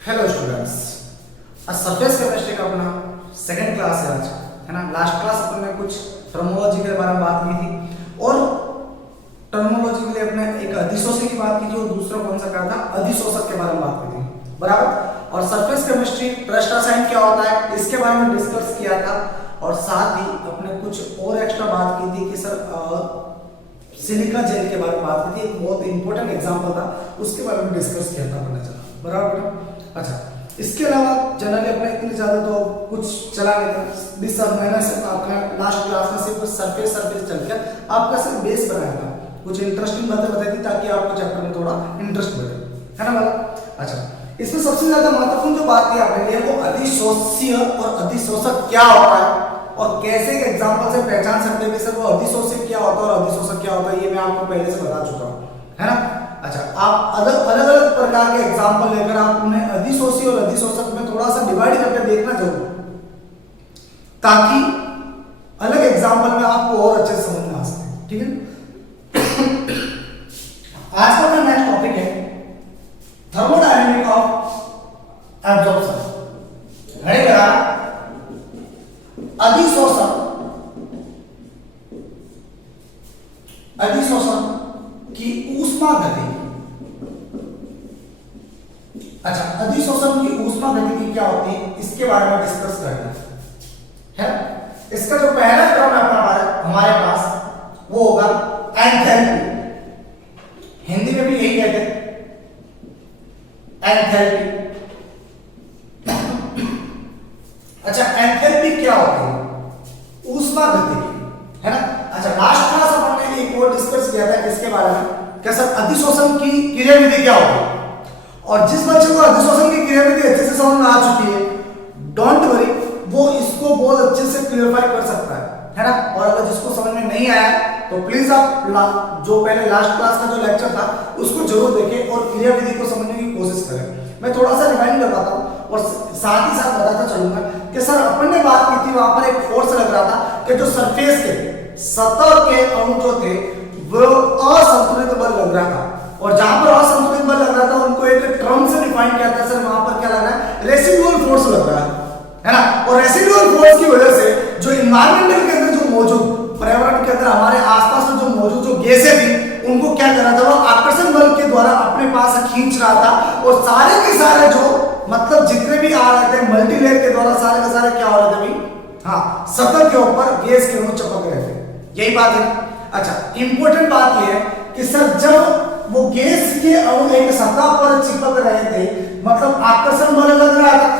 Hello students, आज surface chemistry का अपना सेकंड क्लास है आज, है ना। लास्ट क्लास अपन ने कुछ टर्मोलॉजी के बारे में बात की थी और टर्मोलॉजी के लिए अपने एक अधिशोषक की बात की थी और दूसरा कौन सा कहा था, अधिशोषक के बारे में बात की थी, बराबर। और सरफेस केमिस्ट्री ट्रस्ट असाइन क्या होता है इसके बारे में डिस्कस किया था और साथ ही अपने कुछ और एक्स्ट्रा बात की थी कि सर सिलिका जेल के बारे में बात की थी। एक बहुत इंपॉर्टेंट एग्जांपल था, उसके बारे में डिस्कस किया था अपने, चला बराबर। अच्छा, इसके अलावा जनरली अपने इतनी ज्यादा तो कुछ चला नहीं था। बीस महीने से आपका लास्ट क्लास में सिर्फ सरफेस चल के आपका सिर्फ बेस बनाया था, कुछ इंटरेस्टिंग बातें बताई थी ताकि आपको चैप्टर में थोड़ा इंटरेस्ट बढ़े, है ना वाला। अच्छा, इसमें सबसे ज्यादा महत्वपूर्ण जो बात थी आपने लिए वो अधिशोष्य और अधिशोषक क्या होता है और कैसे के एग्जांपल से पहचान सकते हैं कि सर वो अधिशोषक क्या होता है और अधिशोषक क्या होता है, ये मैं आपको पहले से बता चुका हूं, है ना। अच्छा, आप अलग अलग प्रकार के एग्जांपल लेकर आप उन्हें अधिशोषी और अधिशोषक में थोड़ा सा डिवाइड करके देखना जरूर, ताकि अलग एग्जांपल में आपको और अच्छे से समझ में आ सके, ठीक है। आज का अपना नेक्स्ट टॉपिक है थर्मोडायनेमिक ऑफ एब्जॉर्प्शन। रहेगा अधिशोषण की ऊष्मा गति। अच्छा, अधिशोषण की ऊष्मा गति क्या होती है इसके बारे में डिस्कस करना है। इसका जो पहला टर्म है हमारे पास वो होगा एंथैल्पी। हिंदी में भी यही कहते हैं एंथैल्पी। अच्छा, एंथैल्पी क्या होती है? ऊष्मा गति, है ना। अच्छा, लास्ट क्लास हमने एक और डिस्कस किया था इसके बारे में कि सर अधिशोषण की क्रियाविधि क्या होती है, और जिस बच्चे को अधिशोषण की क्रियाविधि अच्छे से समझ में आ चुकी है, डोंट वरी, वो इसको बहुत अच्छे से क्लियरफाई कर सकता है ना। और अगर जिसको समझ में नहीं आया तो प्लीज आप जो पहले लास्ट क्लास का जो लेक्चर था उसको जरूर देखें और क्रियाविधि को समझने की कोशिश करें। मैं थोड़ा सा रिवाइंड करवाता हूँ और साथ ही साथ बताता चलूंगा कि सर अपन ने बात की थी वहां पर एक फोर्स लग रहा था कि जो सरफेस के सतह के अणु जो थे वो असंतुलित बल लग रहा था, और जहां पर असंतुलित बल लग रहा था उनको एक टर्म से डिफाइन किया था, सर वहां पर क्या लग रहा है, रेसिडुअल फोर्स लग रहा है ना। और रेसिडुअल फोर्स की वजह से जो इन्वायरमेंटल के अंदर जो मौजूद पर्यावरण के अंदर हमारे आसपास में जो मौजूद जो गैसें थी उनको क्या कर रहा था, वो आकर्षण बल के द्वारा अपने पास खींच रहा था, और सारे के सारे जो मतलब जितने भी आ रहे थे मल्टीलेयर के द्वारा सारे के सारे क्या हो रहे थे भाई, हाँ, सतह के ऊपर गैस के अणु चिपक रहे थे, यही बात है। अच्छा, इंपॉर्टेंट बात यह है कि सर जब वो गैस के अणु एक सतह पर चिपक रहे थे मतलब आकर्षण बल लग रहा था,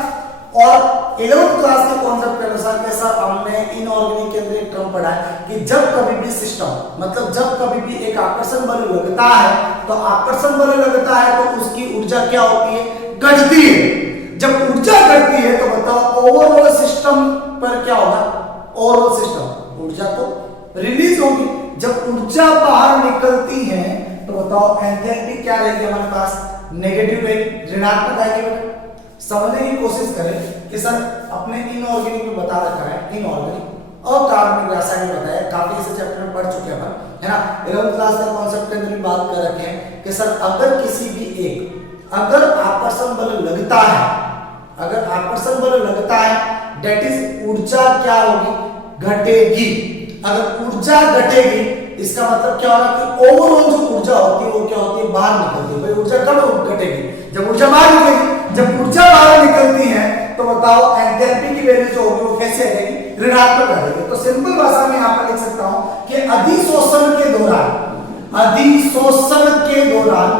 और 11th क्लास के कॉन्सेप्ट के अनुसार कैसा हमने इनऑर्गेनिक के अंदर एक टर्म पढ़ा है कि जब कभी भी सिस्टम मतलब जब कभी भी एक आकर्षण बल लगता है तो आकर्षण बल लगता है तो उसकी ऊर्जा क्या होती है, घटती है। जब ऊर्जा घटती है तो बताओ ओवरऑल सिस्टम पर क्या होगा, ओवरऑल सिस्टम ऊर्जा तो रिलीज होगी। जब ऊर्जा बाहर निकलती है तो बताओ एंथैल्पी क्या रहेगी हमारे पास, नेगेटिव रहेगी, ऋणात्मक आएगी। बेटा समझने की कोशिश करें कि सर अपने इनऑर्गेनिक में बता रखा है, इनऑर्गेनिक अकार्बनिक रासायनिक बताया, काफी इसे चैप्टर में पढ़ चुके हैं, है ना। 11th क्लास का कॉन्सेप्ट के अंदर भी बात कर रखे हैं कि सर अगर किसी भी एक अगर आकर्षण बल लगता है, अगर आकर्षण बल लगता है दैट इज ऊर्जा क्या होगी, घटेगी। अगर ऊर्जा घटेगी इसका मतलब क्या होगा कि ओवरऑल जो ऊर्जा होती है वो क्या होती है, बाहर निकलती है। भाई ऊर्जा कब घटेगी, जब ऊर्जा बाहर निकलेगी। जब ऊर्जा बाहर निकलती है तो बताओ एंथैल्पी की वैल्यू जो होगी वो कैसे आ जाएगी, ऋणात्मक आ जाएगी। तो सिंपल भाषा में यहां पर लिख सकता हूं कि अधिशोषण के दौरान, अधिशोषण के दौरान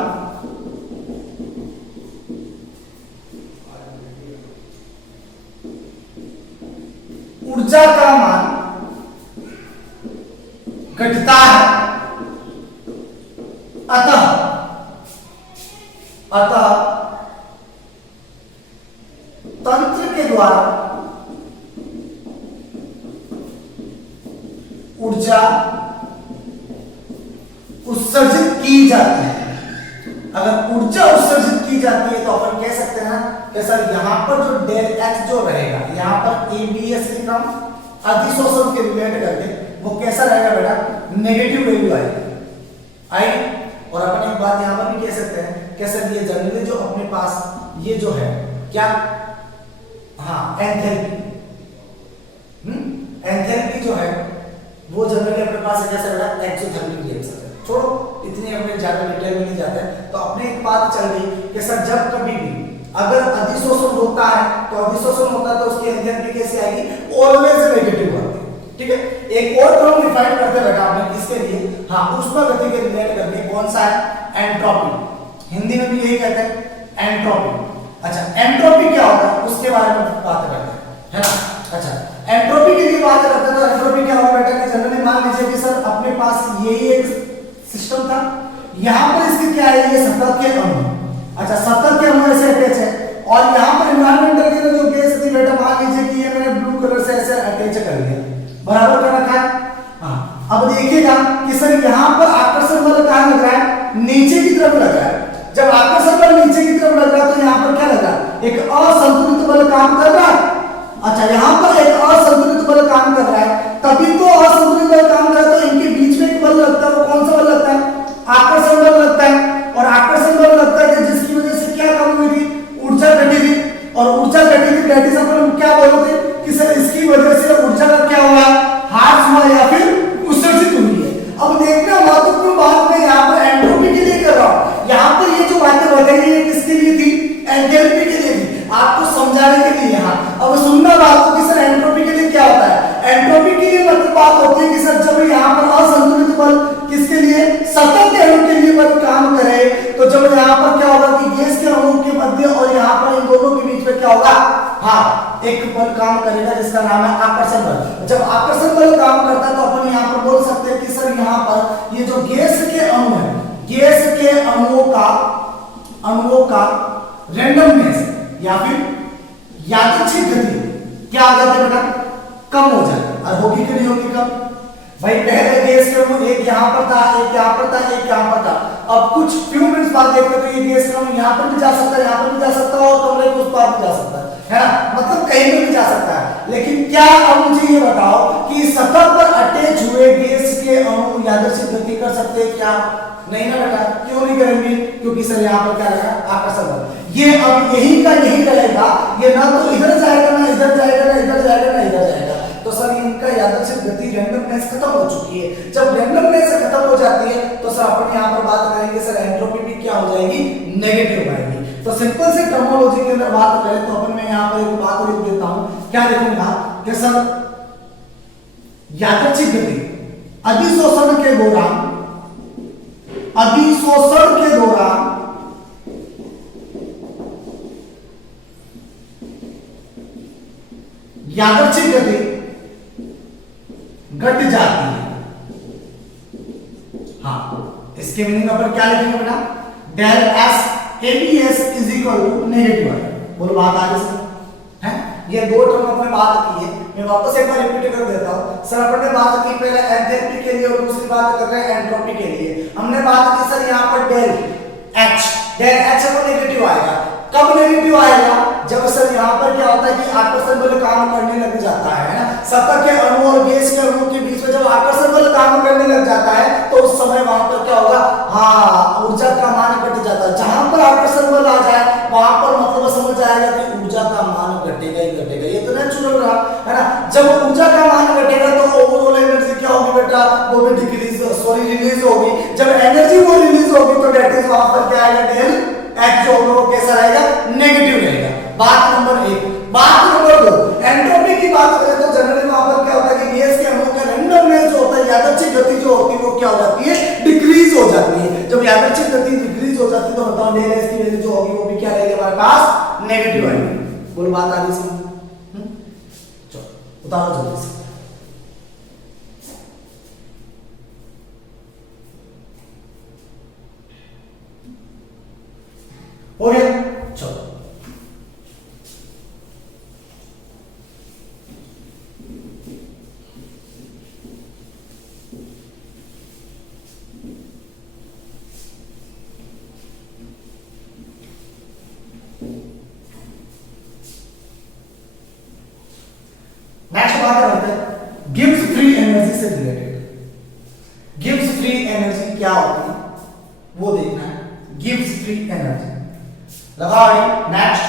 ऊर्जा का मान घटता है, अतः तंत्र के द्वारा ऊर्जा उत्सर्जित की जाती है। अगर ऊर्जा उत्सर्जित की जाती है तो अपन कह सकते हैं कि सर यहां पर जो डेल एक्स जो रहेगा, यहां पर एबीएस लिखा अधिशोषण के रिलेट करके वो कैसा रहेगा बेटा, नेगेटिव वैल्यू आएगी। और अपन एक बात यहां पर भी कह सकते हैं कि सर ये जनरली जो अपने पास ये जो है क्या? हाँ, एंथैल्पी। एंथैल्पी जो है वो जनरली अपने पास कैसे बेटा एक्सोथर्मिक रिएक्शन है। छोड़ो, इतनी अपने ज्यादा डिटेल में नहीं जाते हैं। तो अपने एक बात चल रही कि सर जब कभी भी अगर अधिशोषण होता है तो अधिशोषण होता है तो उसकी एंथैल्पी कैसे आएगी? ऑलवेज नेगेटिव आती है। ठीक है, एक और टर्म डिफाइन करते हैं बेटा आपने किसके लिए? हाँ, ऊष्मागति के रिलेट करके। कौन सा है? एंट्रोपी। हिंदी में भी यही कहते हैं, एंट्रोपी। अच्छा, एंट्रोपी क्या होता है उसके बारे में बात करते हैं, है ना? अच्छा, एंट्रोपी की बात करते हैं तो एंट्रोपी क्या होगा बेटा कि जनरली मान लीजिए कि सर अपने पास यही एक सिस्टम था, यहां पर इसकी क्या है? ये सतह के अणु। अच्छा, सतह के अणु ऐसे अटैच है और यहां पर एनवायरमेंटल के जो गैस थी बेटा मान लीजिए कि ये मैंने ब्लू कलर से ऐसे अटैच कर दिया, बराबर कर रखा है। हाँ, अब देखिएगा कि सर यहां पर आकर्षण बल कहां लग रहा है? नीचे की तरफ लग रहा है। जब आकर्षण बल नीचे की तरफ लग रहा है तो यहां पर क्या लग रहा है? एक असंतुलित बल काम कर रहा है। अच्छा, यहां पर एक असंतुलित बल काम कर रहा है, तभी तो असंतुलित बल काम कर रहा है तो इनके बीच में एक बल लगता है। वो कौन सा बल लगता है? आकर्षण बल लगता है। और आकर्षण बल लगता है जिसकी वजह से क्या कम हुई थी? ऊर्जा घटी थी। और ऊर्जा घटी थी दैट इज अपन क्या बोलते थे कि सर इसकी वजह से ऊर्जा का क्या हुआ? ह्रास हुआ या फिर उत्सर्जित हुई है। अब देखना महत्वपूर्ण बात मैं यहाँ पर एंट्रोपी के लिए कर रहा हूँ। यहाँ पर ये जो बातें बताई ये किसके लिए थी? एंथैल्पी के लिए थी, आपको समझाने के लिए। यहाँ अब सुनना बात को कि सर एंट्रोपी के लिए क्या होता है? एंट्रोपी के लिए मतलब बात होती है कि सर जब यहाँ पर असंतुलित बल किसके लिए? सतह के अणु के लिए बल काम करे तो जब यहाँ पर क्या होगा कि गैस के अणु के मध्य और यहाँ पर इन दोनों के बीच में क्या होगा? हाँ, एक बल काम करेगा जिसका नाम है आकर्षण बल। जब आकर्षण बल काम करता है तो अपन यहाँ पर बोल सकते हैं कि सर यहाँ पर ये जो गैस के अणु है, गैस के अणुओं का रैंडमनेस या फिर यादृच्छिक गति क्या आ जाती है बेटा? कम हो जाती है। और होगी कि नहीं होगी कम? भाई पहले गैस के अणु एक यहाँ पर था, एक यहाँ पर था, एक यहाँ पर था। अब कुछ फ्यू मिनट्स बाद देखते तो ये गैस का अणु यहाँ पर भी जा सकता है, यहाँ पर भी जा सकता है और कमरे के उस पार भी जा सकता है ना? मतलब कहीं पर भी जा सकता है। लेकिन क्या अब मुझे ये बताओ कि सतह पर अटैच हुए गैस के अणु यादृच्छिक गति कर सकते हैं क्या? नहीं ना बेटा, क्यों नहीं करेंगे? क्योंकि सर यहाँ पर क्या लगा? आकर्षण बल। ये अब यही का यही रहेगा, ये ना तो इधर जाएगा ना इधर जाएगा ना इधर जाएगा ना इधर जाएगा। तो सर इनका यादृच्छिक गति रैंडमनेस खत्म हो चुकी है। जब रैंडमनेस खत्म हो जाती है तो सर अपन यहाँ पर बात करेंगे सर एंट्रोपी भी क्या हो जाएगी? नेगेटिव आएगी। तो सिंपल से टर्मिनोलॉजी के अंदर बात करें तो अपन मैं यहाँ पर एक बात लिख देता हूँ, क्या लिखूंगा कि सर यादृच्छिक गति अधिशोषण के दौरान यादृच्छिक गति घट जाती है। हाँ, इसके मीनिंग अपन क्या लिखेंगे बेटा? Del S ABS is equal to negative है। बोलो बात आगे से है? ये दो टर्म अपने बात की है, मैं वापस एक बार रिपीट कर देता हूं। सर अपन ने बात की पहले एंथैल्पी के लिए और दूसरी बात कर रहे हैं एंट्रोपी के लिए। हमने बात की सर यहाँ पर डेल एच अब नेगेटिव आएगा। कब नेगेटिव आएगा? जब सर यहाँ पर क्या होता है कि आकर्षण बल काम करने लग जाता है ना, सतह के अणु और गैस के अणु के बीच में जब आकर्षण बल काम करने लग जाता है तो उस समय वहां पर क्या होगा? हाँ, ऊर्जा का मान घट जाता है। जहां पर आकर्षण बल आ जाए वहां पर मतलब समझ आएगा कि ऊर्जा का मान घटेगा ही घटेगा। ये तो नेचुरल रहा है ना। जब ऊर्जा का मान घटेगा तो ओवरऑल एनर्जी क्या होगी बेटा? वो भी रिलीज होगी। जब एनर्जी वो रिलीज होगी तो दैट इज वहां पर क्या आएगा? डेल एच जो होगा वो कैसा रहेगा? नेगेटिव रहेगा। बात नंबर 1। बात नंबर 2, एंट्रोपी की बात करें तो जनरली वहां पर क्या होता है कि गैस के अणु का रैंडमनेस जो होता है, यादृच्छिक गति जो होती है वो क्या हो जाती है? डिक्रीज हो जाती है। जब यादृच्छिक गति डिक्रीज हो जाती है तो बताओ डेल एच की वैल्यू जो होगी वो भी क्या रहेगी हमारे पास? नेगेटिव आएगी। बोलो बात आगे से। चलो उतारो जल्दी से। हो गया? चलो नेक्स्ट बात करते हैं गिब्स फ्री एनर्जी से रिलेटेड। गिब्स फ्री एनर्जी क्या होती है वो देखना है। गिब्स फ्री एनर्जी लगाओ। नेक्स्ट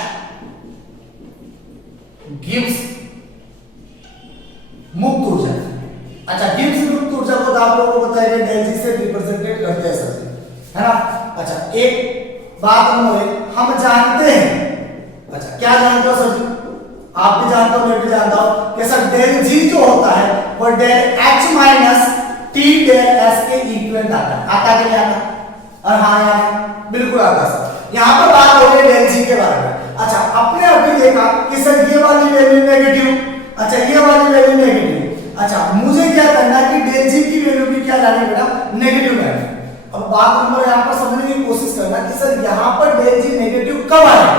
गिब्स मुक्त ऊर्जा। अच्छा, गिब्स मुक्त ऊर्जा को आप लोगों को बताया गया डेल जी से रिप्रेजेंटेट करते हैं सर, है ना। अच्छा, एक बात हम जानते हैं, अच्छा क्या जानते हो सर, आप भी जानते हो, मैं भी जानता हूं कि सर डेल जी जो होता है वो del H minus T del S के इक्विवेलेंट आता है। आता कि नहीं आता? और हाँ यार बिल्कुल आता सर। यहां पर बात हो रही है डेल जी के बारे में। अच्छा, आपने अभी देखा कि सर ये वाली वैल्यू नेगेटिव, अच्छा ये वाली वैल्यू नेगेटिव। अच्छा, मुझे क्या करना है कि डेल जी की वैल्यू भी क्या लानी बेटा, नेगेटिव लानी। अब बात नंबर यहां पर समझने की कोशिश करना कि सर यहां पर डेल जी नेगेटिव कब आएगा,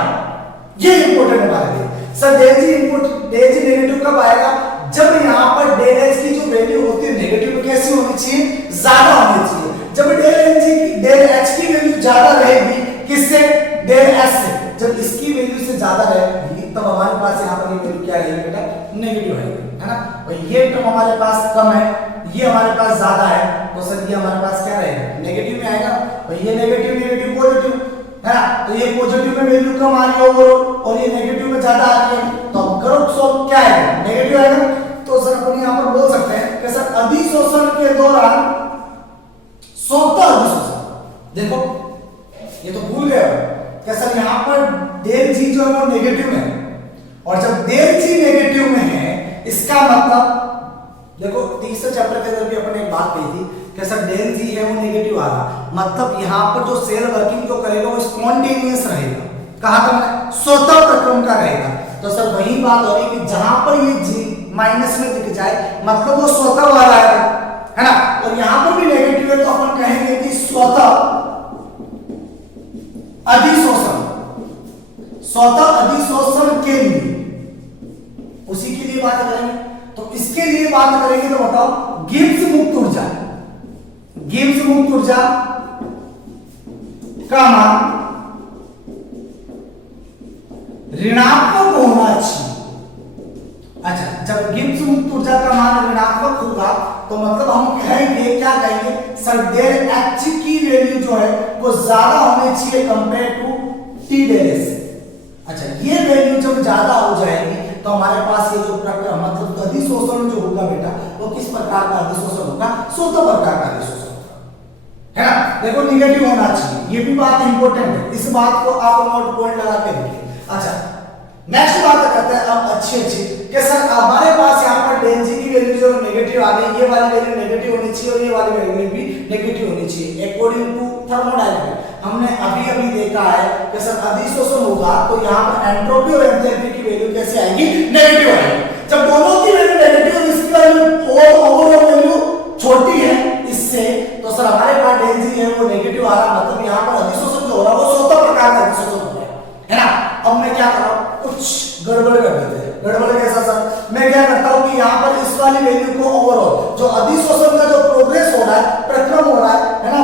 ये इंपॉर्टेंट बात है सर। डेल जी नेगेटिव कब आएगा, जब यहां पर डेल एच की जो वैल्यू होती है नेगेटिव कैसी होनी चाहिए, ज्यादा होनी चाहिए। जब डेल एच की वैल्यू ज्यादा रहेगी किससे, डेल एस से, जब इसकी वैल्यू से ज्यादा रहेगी तब हमारे पास यहां पर ये वैल्यू क्या रहेगी बेटा, नेगेटिव आएगी, है ना। और ये टर्म हमारे पास कम है, ये हमारे पास ज्यादा है, तो सर ये हमारे पास क्या रहेगा, नेगेटिव में आएगा। और ये नेगेटिव पॉजिटिव, है ना, तो ये पॉजिटिव में वैल्यू कम आ रही है ओवरऑल और ये नेगेटिव में ज्यादा आ रही है, तो अब करो सॉल्व क्या आएगा, नेगेटिव आएगा। तो सर अपन यहां पर बोल सकते हैं कि सर अधिशोषण के दौरान स्वतः अधिशोषण, देखो ये तो भूल गए कि सर यहां पर डेल जी जो है वो नेगेटिव है, और जब डेल जी नेगेटिव में है इसका मतलब देखो तीसरे चैप्टर के अंदर भी अपन एक बात कही थी कि सर डेल जी है वो नेगेटिव आ रहा, मतलब यहां पर जो सेल वर्किंग जो करेगा वो स्पॉन्टेनियस रहेगा। कहा था मैंने, स्वतः प्रक्रम का रहेगा। तो सर वही बात हो रही कि जहां पर ये जी माइनस में दिख जाए मतलब वो स्वतः वाला है ना, और यहां पर भी नेगेटिव है तो अपन कहेंगे कि स्वतः अधिशोषण, स्वतः अधिशोषण के लिए, उसी के लिए बात करेंगे। तो इसके लिए बात करेंगे तो बताओ गिब्स मुक्त ऊर्जा, गिब्स मुक्त ऊर्जा का मान ऋणात्मक होना चाहिए। अच्छा, जब गिब्स मुक्त ऊर्जा का मान ऋणात्मक होगा तो मतलब हम कहेंगे, क्या कहेंगे सर, डेल एच की वैल्यू जो है वो ज्यादा होनी चाहिए compare to T del S. अच्छा, ये वैल्यू जब ज्यादा हो जाएगी तो हमारे पास ये जो प्रक्रिया मतलब अधिशोषण जो होगा बेटा वो किस प्रकार का अधिशोषण होगा, स्वतः प्रकार का अधिशोषण होगा, है ना। देखो निगेटिव होना चाहिए, ये भी बात इंपॉर्टेंट है, इस बात को आप नोट पॉइंट लगा के लिखिए। अच्छा, नेक्स्ट बात करते हैं अब अच्छी कि सर हमारे पास यहाँ पर डेल जी की वैल्यू जो नेगेटिव आ गई, ये वाली वैल्यू नेगेटिव होनी चाहिए और ये वाली वैल्यू भी नेगेटिव होनी चाहिए अकॉर्डिंग टू थर्मोडायनामिक्स। हमने अभी देखा है कि सर अधिशोषण होगा तो यहाँ पर एंट्रोपी और एंथैल्पी की वैल्यू कैसे आएगी, नेगेटिव आएगी। जब दोनों की वैल्यू नेगेटिव और इसकी वैल्यू ओवरऑल वैल्यू छोटी है इससे, तो सर हमारे पास डेल जी है वो नेगेटिव आ रहा, मतलब यहाँ पर अधिशोषण जो हो रहा है वो स्वतः प्रकार का अधिशोषण हो रहा है ना। अब मैं क्या कर रहा हूँ, कुछ गड़बड़ कर देते हैं। गड़बड़ कैसा सर, मैं क्या करता हूँ कि यहाँ पर इस वाली वैल्यू को ओवरऑल जो अधिशोषण का जो प्रोग्रेस हो रहा है, प्रक्रम हो रहा है ना,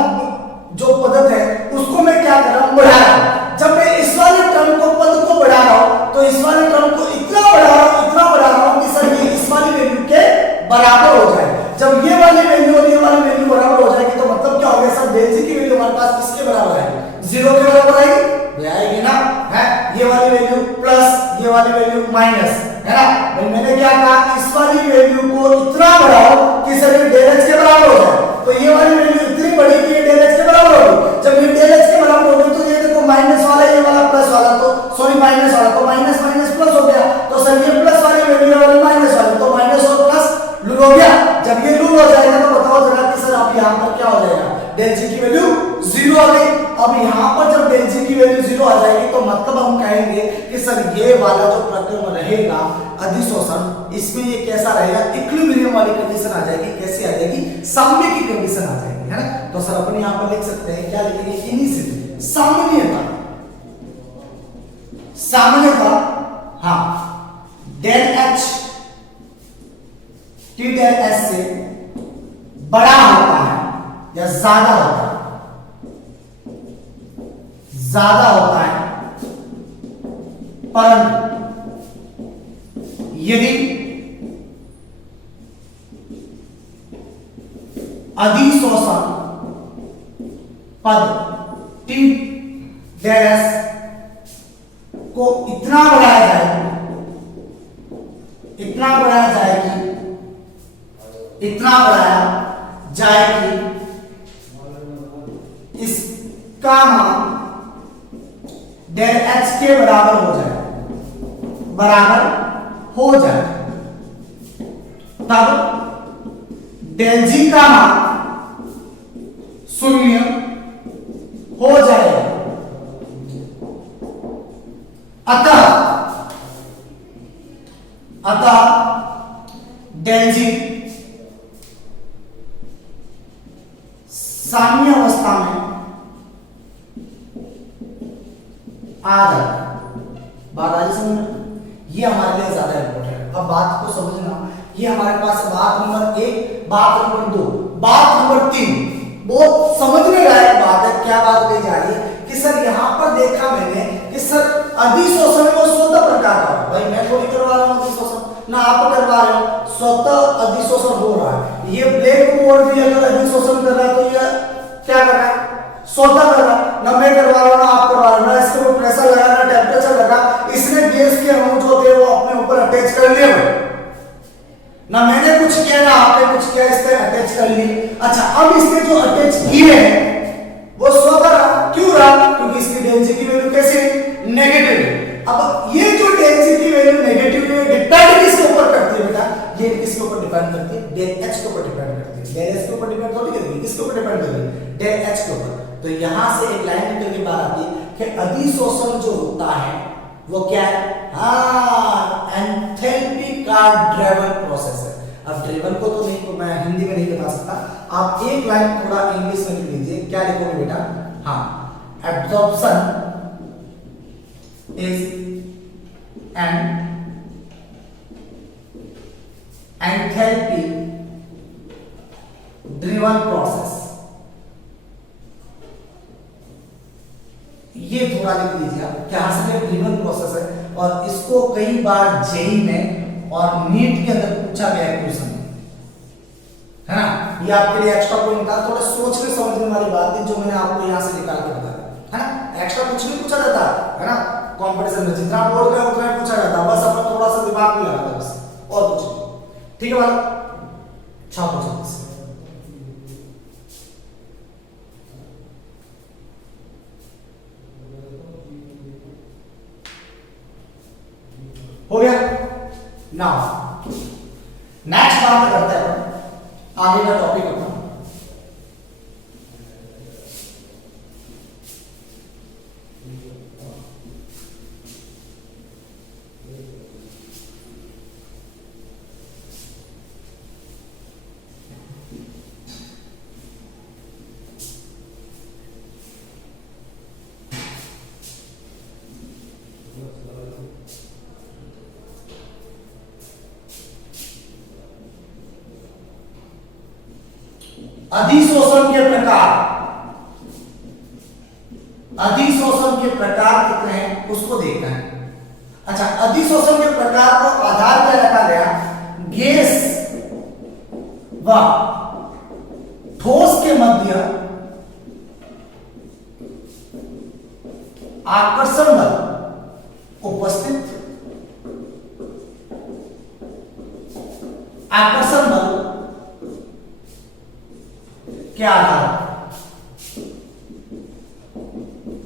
जो पद्धत है उसको मैं क्या कर रहा हूँ, बढ़ा रहा हूँ। जब मैं इस वाले टर्म को पद को बढ़ा रहा हूँ तो इस वाले टर्म को इतना बढ़ा रहा हूँ कि सर ये इस वाली वैल्यू के बराबर हो जाए। जब ये वाली वैल्यू और ये वाली वैल्यू बराबर हो जाएगी तो मतलब क्या हो गया सर, डेल जी की वैल्यू हमारे पास किसके बराबर आएगी, 0 के बराबर आएगी, आएगी ना, है। ये वाली वैल्यू प्लस ये वाली वैल्यू माइनस, है ना। भाई मैंने क्या कहा, इस वाली वैल्यू को इतना बढ़ाओ कि सर ये डेल एच के बराबर हो जाए, तो ये वाली वैल्यू इतनी बड़ी कि ये डेल एच के बराबर होगी। जब ये डेल एच के बराबर होगी तो ये देखो माइनस वाला ये वाला प्लस वाला, तो सॉरी माइनस वाला, तो माइनस माइनस प्लस हो गया, तो सर ये प्लस वाली वैल्यू वाली माइनस वाली, तो माइनस और प्लस लूल हो गया। जब ये लूल हो जाएगा तो बताओ जरा कि सर अब यहाँ पर क्या हो जाएगा, डेल जी की वैल्यू 0 आ गई। अब यहाँ पर जब डेल जी की वैल्यू 0 आ जाएगी तो मतलब हम कहेंगे कि सर ये वाला जो प्रक्रम रहेगा अधिशोषण, इसमें ये कैसा रहेगा, इक्विलिब्रियम वाली कंडीशन आ जाएगी। कैसी आ जाएगी, साम्य की कंडीशन आ जाएगी, है ना। तो सर अपन यहाँ पर लिख सकते हैं, क्या लिखेंगे, इनिशियली सामान्यता, सामान्यता हाँ del H T del S से बड़ा होता है या ज्यादा होता है, ज्यादा होता है, परंतु यदि अधिशोषण पद टी डेल एस को इतना बढ़ाया जाए मान डेल एच के बराबर हो जाए, तब डेल जी का मान शून्य हो जाएगा। अतः डेल जी साम्य अवस्था में आ जाता है। बात आज समझ में, ये हमारे लिए ज्यादा इंपॉर्टेंट है। अब बात को समझना, ये हमारे पास बात नंबर 1, बात नंबर 2, बात नंबर 3 बहुत समझने लायक बात है। क्या बात कही जा रही है कि सर यहां पर देखा मैंने कि सर अधिशोषण वो स्वतः प्रकार का, भाई मैं थोड़ी करवा रहा हूं अधिशोषण, ना आप करवा रहे हो, स्वतः अधिशोषण हो रहा है। ये ब्लैक बोर्ड भी अगर अधिशोषण कर रहा है तो ये क्या कर रहा है, स्वतः कर रहा है। ना मैं करवा रहा हूं ना आप करवा रहे हो, ना इसके ऊपर प्रेशर लगा ना टेम्परेचर लगा, इसने गैस के अणु जो थे वो अपने ऊपर अटैच कर लिए भाई, ना मैंने कुछ किया ना आपने कुछ किया, इसने अटैच कर लिए। अच्छा, अब इसने जो अटैच किए हैं वो स्वतः क्यों रहा, क्योंकि इसकी डेंसिटी वैल्यू कैसे नेगेटिव। अब ये जो डेंसिटी वैल्यू नेगेटिव है डिपेंड किसके ऊपर करती है बेटा, ये किसके ऊपर डिपेंड करती है, डेल एच के ऊपर डिपेंड करती है। डेल एच के ऊपर डिपेंड थोड़ी करती है, किसके ऊपर डिपेंड करती है, डेल एच के ऊपर। तो यहां से एक लाइन निकल के बाहर आती है कि अधिशोषण जो होता है वो क्या है, एंथैल्पी का ड्राइवन प्रोसेस है। अब ड्राइवन को तो नहीं, तो मैं हिंदी में नहीं बता सकता, आप एक लाइन थोड़ा इंग्लिश में लिख लीजिए। क्या लिखोगे बेटा, absorption is an enthalpy driven process. ये थोड़ा लिख लीजिए आप, क्या से ड्रिवन प्रोसेस है, और इसको कई बार जेई में और नीट के अंदर पूछा गया है क्वेश्चन, है ना। ये आपके लिए एक्स्ट्रा पॉइंट था, थोड़ा सोचने समझने वाली बात थी जो मैंने आपको यहां से निकाल के बताया, है ना। एक्स्ट्रा कुछ नहीं पूछा जाता है ना, कंपटीशन में जितना बोर्ड का उतना ही पूछा जाता है, बस अपना थोड़ा सा दिमाग में लगाना बस, और कुछ नहीं। ठीक है वाला, छापो जल्दी से। हो गया ना। नेक्स्ट बात करते हैं आगे का टॉपिक अपना, अधिशोषण के प्रकार। अधिशोषण के प्रकार कितने हैं उसको देखना है। अच्छा, अधिशोषण के प्रकार को आधार क्या रखा गया, गैस व ठोस के मध्य आकर्षण बल उपस्थित, आकर्षण बल क्या आधार।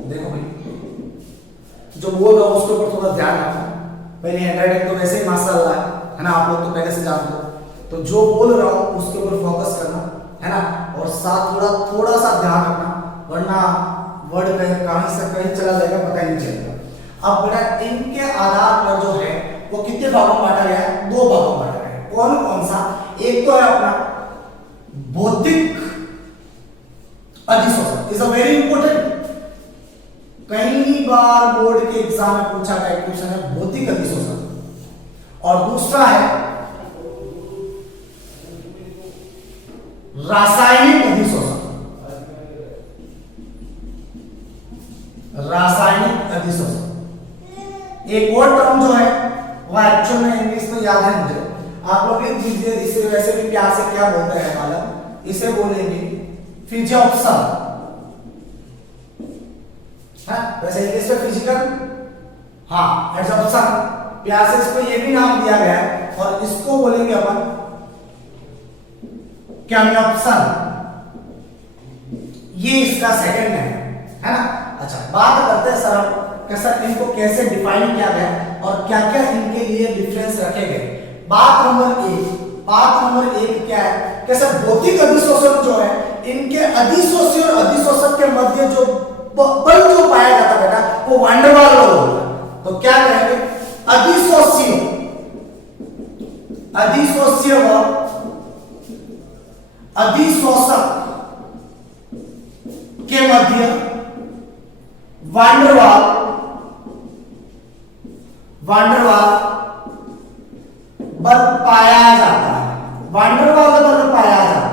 देखो भाई, जो बोल रहा हूं उसके ऊपर थोड़ा ध्यान रखना। पहले हैंडराइटिंग तो वैसे ही माशाल्लाह है ना, आप लोग तो पहले से जानते हो, तो जो बोल रहा हूं उसके ऊपर फोकस करना है ना, और साथ थोड़ा सा ध्यान रखना, वरना वर्ड कहीं से कहीं चला जाएगा, पता ही नहीं चलेगा। अब बेटा इनके आधार पर जो है वो कितने भागों में बांटा गया है, 2 भागों में बांटा गया है। कौन कौन सा, एक तो है अपना भौतिक अधिशोषण, इज अ वेरी इंपॉर्टेंट, कई बार बोर्ड के एग्जाम में पूछा गया क्वेश्चन है भौतिक अधिशोषण। और दूसरा है रासायनिक अधिशोषण। रासायनिक अधिशोषण एक और टर्म जो है वो एक्चुअल में इंग्लिश में याद है मुझे, आप लोग लिख दीजिए। इसे वैसे भी प्यार से क्या बोलते हैं मालूम, इसे बोलेंगे फिजियोप्शन, है वैसे इंग्लिश में फिजिकल, हाँ एब्जॉर्प्शन, प्यार से इसको ये भी नाम दिया गया है, और इसको बोलेंगे अपन कैम्योप्शन। ये इसका सेकंड है है ना। अच्छा, बात करते हैं सर कि सर इनको कैसे डिफाइन किया गया और क्या क्या इनके लिए डिफरेंस रखे गए। बात नंबर एक क्या है कि सर भौतिक अधिशोषण जो है, इनके अधिशोषी और अधिशोषक के मध्य जो बल जो पाया जाता बेटा वो वैन डर वाल बल होता है। तो क्या कहेंगे, अधिशोषी व अधिशोषक के मध्य वैन डर वाल बल पाया जाता है, वैन डर वाल बल पाया जाता है।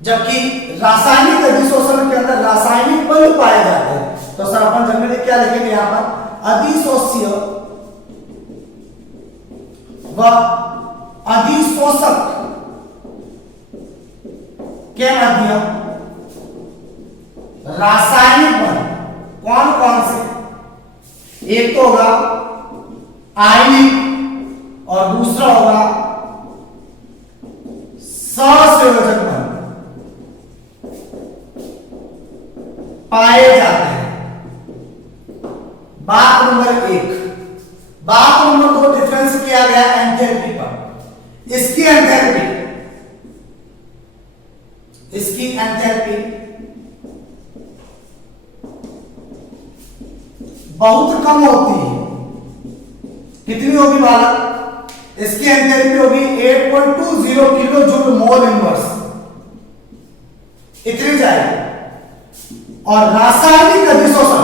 जबकि रासायनिक अधिशोषण के अंदर रासायनिक बल पाए जाते हैं। तो सर अपन जनरली क्या लिखेंगे यहां पर, अधिशोष्य व अधिशोषक के मध्य रासायनिक बल कौन कौन से, एक तो होगा आयनिक और दूसरा होगा सहसंयोजक बल पाए जाते हैं। बात नंबर एक। बात नंबर दो, डिफरेंस किया गया एंथैल्पी पर। इसकी एंथैल्पी बहुत कम होती है। कितनी होगी बालक, इसकी एंथैल्पी होगी 8.20 किलो जूल मोल इनवर्स, इतनी जाएगी। और रासायनिक अधिशोषण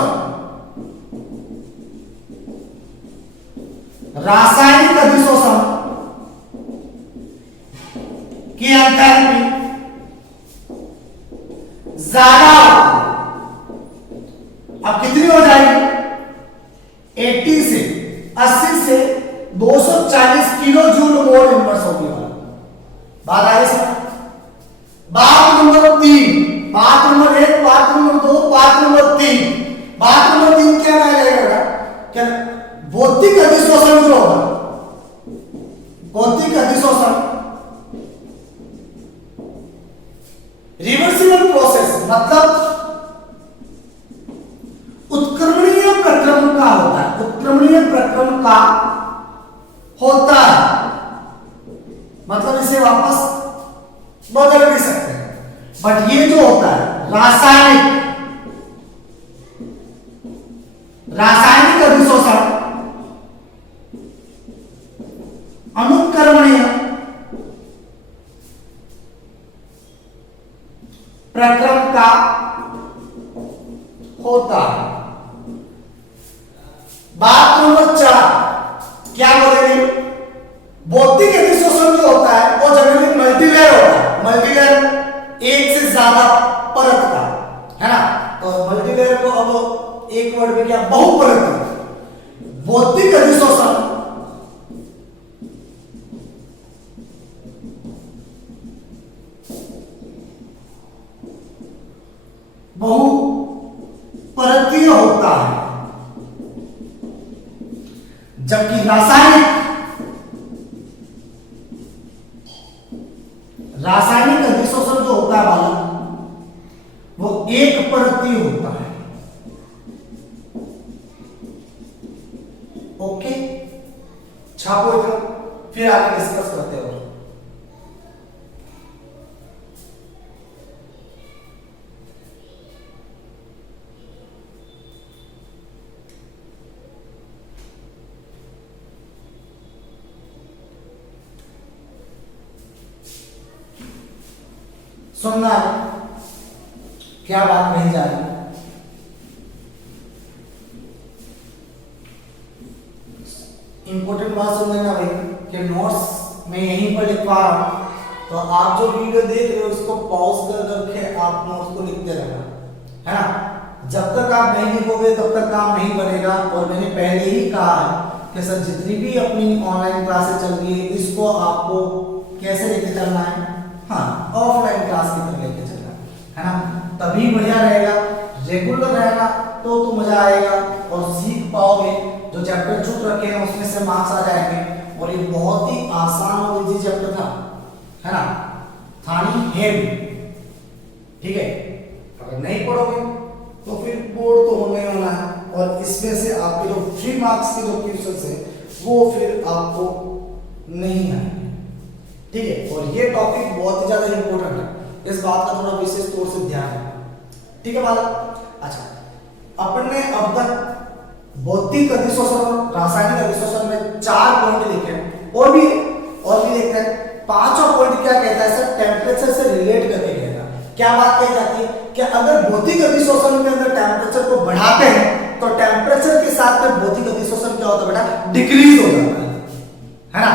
की एंथैल्पी ज्यादा होगी। अब कितनी हो जाएगी, 80 से 240 किलो जूल मोल इनवर्स होगी। बात आ गई। बात नंबर 3, बात नंबर 1, बात नंबर 2, बात नंबर 3। बात नंबर 3 क्या रहेगा, क्या भौतिक अधिशोषण जो होगा, भौतिक अधिशोषण रिवर्सिबल प्रोसेस, मतलब उत्क्रमणीय प्रक्रम का होता है, उत्क्रमणीय प्रक्रम का होता है। मतलब इसे वापस बदल भी सकते हैं। बट ये जो होता है रासायनिक अधिशोषण अनुत्क्रमणीय प्रक्रम का होता है। बात नंबर 4 क्या बोलेंगे, भौतिक अधिशोषण जो होता है वो जनरली मल्टीलेयर होता है। मल्टीलेयर एक से ज्यादा परत का, है ना। तो मल्टीलेयर को अब एक वर्ड में क्या, बहुपरत। भौतिक अधिशोषण बहुपरतीय होता है, जबकि रासायनिक अधिशोषण जो होता है बालक वो एक परतीय होता है। ओके, छापो इधर, फिर आगे डिस्कस करते हैं। सुनना है क्या बात कही जा रही है। इंपॉर्टेंट बात सुन लेना भाई कि नोट्स में यहीं पर लिखवा रहा हूं, तो आप जो वीडियो देख रहे हो उसको पॉज कर करके आप नोट्स को लिखते रहना, है ना। जब तक आप नहीं लिखोगे तब तक काम नहीं बनेगा। और मैंने पहले ही कहा है कि सर जितनी भी अपनी ऑनलाइन क्लासेस चल रही है इसको आपको कैसे लेके चलना है, हाँ ऑफलाइन क्लास की तरह लेके चलना है ना, तभी बढ़िया रहेगा। रेगुलर रहेगा तो मजा आएगा और सीख पाओगे। जो चैप्टर छूट रखे हैं उसमें से मार्क्स आ जाएंगे। और ये बहुत ही आसान और इजी चैप्टर था, है ना, था नहीं है भी, ठीक है। अगर नहीं पढ़ोगे तो फिर बोर्ड तो होने वाला है, और इसमें से आपके जो 3 मार्क्स के जो क्वेश्चन है वो फिर आपको नहीं आएंगे। ठीक है, और ये टॉपिक बहुत ही ज्यादा इंपॉर्टेंट है, इस बात का थोड़ा विशेष तौर से ध्यान रखना। ठीक है बालक। अच्छा, अपन ने अब तक भौतिक अधिशोषण और रासायनिक अधिशोषण में 4 पॉइंट देखे हैं, और भी देखते हैं। 5वां पॉइंट क्या कहता है सर, टेम्परेचर से रिलेट करके कहता है। क्या बात कही जाती है कि अगर भौतिक अधिशोषण के अंदर टेम्परेचर को बढ़ाते हैं तो टेम्परेचर के साथ में भौतिक अधिशोषण क्या होता है बेटा, डिक्रीज हो जाता है ना।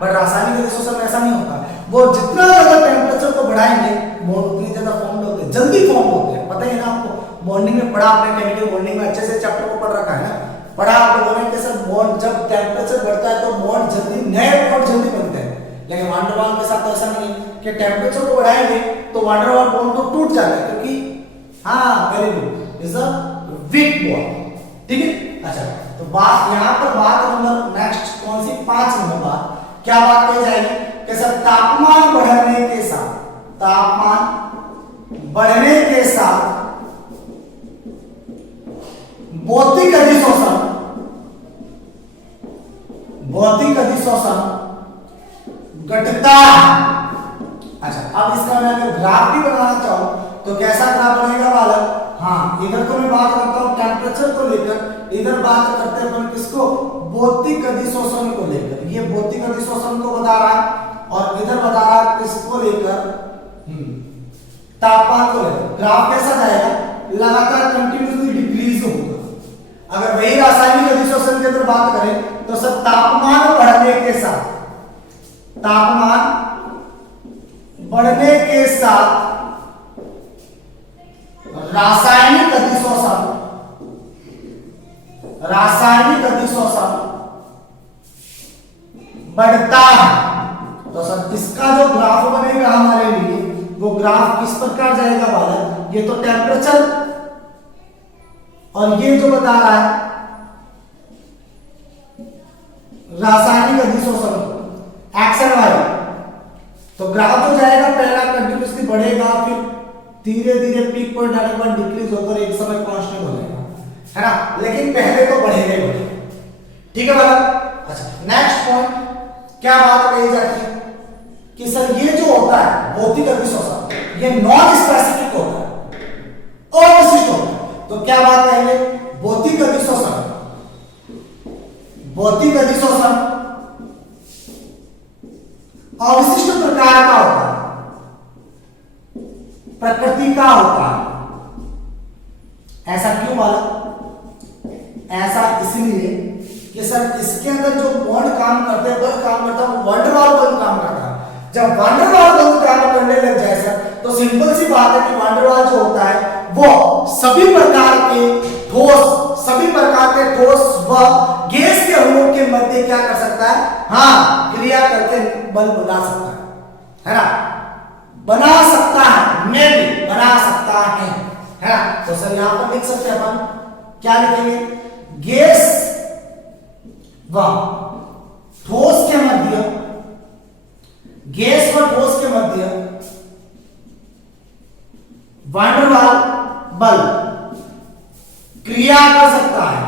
बट रासायनिक अधिशोषण में ऐसा नहीं होता, वो जितना ज्यादा टेम्परेचर को बढ़ाएंगे बॉन्ड उतनी ज्यादा फॉर्म होते हैं, जल्दी फॉर्म होते हैं। पता है ना आपको, मॉर्निंग में पढ़ा आपने, केमिकल बॉन्डिंग में अच्छे से चैप्टर को पढ़ रखा है ना, पढ़ा आप लोगों ने कि सर बॉन्ड जब टेम्परेचर बढ़ता है तो बॉन्ड जल्दी, नए बॉन्ड जल्दी बनते हैं। लेकिन वान डेर वाल के साथ तो ऐसा नहीं है कि टेम्परेचर को बढ़ाएंगे तो वान डेर वाल बॉन्ड तो टूट जाता है, क्योंकि हाँ very good is a weak bond. ठीक है। अच्छा, तो बात यहां पर बात नंबर नेक्स्ट कौन सी, 5 नंबर बात क्या बात कही जाएगी कि सर तापमान बढ़ने के साथ, तापमान बढ़ने के साथ भौतिक अधिशोषण घटता है। अच्छा, अब इसका मैं अगर ग्राफ भी बनाना चाहूं तो कैसा ग्राफ बनेगा बालक, हाँ इधर तो मैं बात करता हूं टेम्परेचर को लेकर, इधर बात करते हैं अपन किसको, भौतिक अधिशोषण को लेकर। ये भौतिक अधिशोषण को बता रहा है, और इधर बता रहा है किसको लेकर, तापमान को लेकर। ग्राफ कैसा जाएगा, लगातार कंटिन्यूसली डिक्रीज होगा। अगर वही रासायनिक अधिशोषण के अंदर बात करें तो सब तापमान बढ़ने के साथ, तापमान बढ़ने के साथ रासायनिक अधिशोषण बढ़ता है। तो सर इसका जो ग्राफ बनेगा हमारे लिए, वो ग्राफ किस प्रकार जाएगा बालक, ये तो टेम्परेचर और ये जो बता रहा है रासायनिक अधिशोषण एक्स एंड वाई, तो ग्राफ जो जाएगा पहला कंटिन्यूअसली बढ़ेगा, फिर धीरे धीरे पीक पॉइंट आने के बाद डिक्रीज होकर एक समय कांस्टेंट हो जाएगा, है ना। लेकिन पहले तो बढ़ेगा ही बढ़ेगा। ठीक है बालक। अच्छा, नेक्स्ट पॉइंट क्या बात कही जाती है कि सर ये जो होता है भौतिक अधिशोषण, ये नॉन स्पेसिफिक होता है, अविशिष्ट होता है। तो क्या बात कहेंगे, भौतिक अधिशोषण अविशिष्ट प्रकार का होता है, प्रकृति का होता है। ऐसा क्यों बालक, ऐसा इसलिए कि सर इसके अंदर जो बॉन्ड काम करते हैं, बल काम करता है, वो वान डेर वाल बल काम करता है। जब वान डेर वाल बल काम करने लग जाए सर, तो सिंपल सी बात है कि वान डेर वाल जो होता है वो सभी प्रकार के ठोस व गैस के अणुओं के मध्य क्या कर सकता है, हाँ क्रिया करके बल बना सकता है ना, बना सकता है, मैं भी बना सकता है ना। तो सर यहां पर लिख सकते हैं अपन, क्या लिखेंगे, गैस व ठोस के मध्य, गैस व ठोस के मध्य वान डेर वाल बल क्रिया कर सकता है,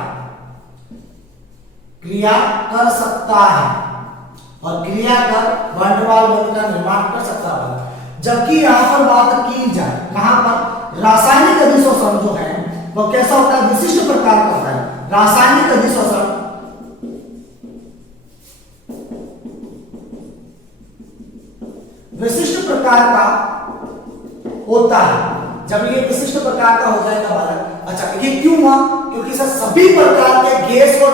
और क्रिया कर वान डेर वाल बल का निर्माण कर सकता है। जबकि यहां पर बात की जाए कहां पर, रासायनिक अधिशोषण जो है वो कैसा होता है, विशिष्ट प्रकार का होता है। रासायनिक अधिशोषण विशिष्ट प्रकार का होता है। जब ये विशिष्ट प्रकार का हो जाएगा बालक, अच्छा ये क्यों हुआ, क्योंकि सर सभी प्रकार के गैस और